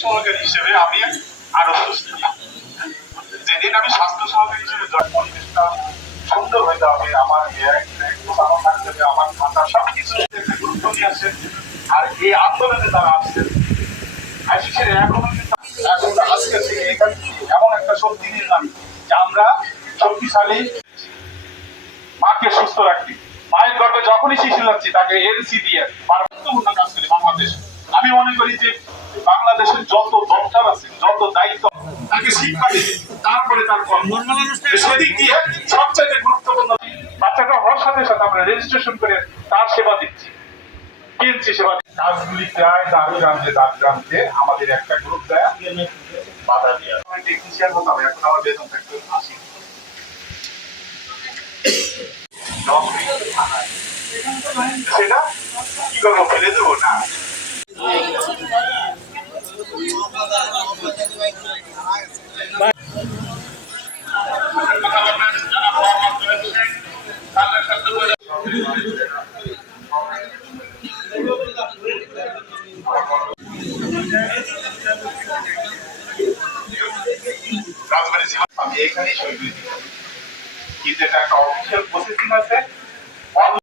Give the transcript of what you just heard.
সহকারী হিসেবে আমি আরো প্রস্তুতি। যেদিন আমি স্বাস্থ্য সহকারী হিসেবে পরিবেশটা সুন্দর হয়ে যাবে, আমার গোছানো থাকবে, আমার খাতা সবকিছু গুরুত্ব নিয়ে আসছেন। আর এই আন্দোলনে তারা আসছেন, আইসিসির এখন আজকে থেকে এখান থেকে এমন একটা শক্তি নিলাম যে আমরা শক্তিশালী মাকে সুস্থ রাখি। মায়ের গর্ভে যখনই শিশু যাচ্ছি তাকে এলসি দিয়ে গুরুত্বপূর্ণ কাজ করি বাংলাদেশ। আমি মনে করি যে বাংলাদেশের যত দরকার আছে, যত দায়িত্ব, তাকে শিক্ষা দিতে, তারপরে তার কর্ম, সেদিক দিয়ে সবচাইতে গুরুত্বপূর্ণ। বাচ্চাটা হওয়ার সাথে সাথে আমরা রেজিস্ট্রেশন করে তার সেবা দিচ্ছি, কিনছি সেবা। কাজগুলি প্রায় দাঁড়িয়ে আমাদের একটা গ্রুপ দেয় বাধা দিয়ে টেকনিশিয়ান হতে হবে। এখন আমার বেতন থাকতে 80, সেটা কি করবো, ফেলে দেবো না? আমি এখানেই সই করে দিই, কিন্তু এটা একটা অফিসিয়াল প্রসেসিং আছে।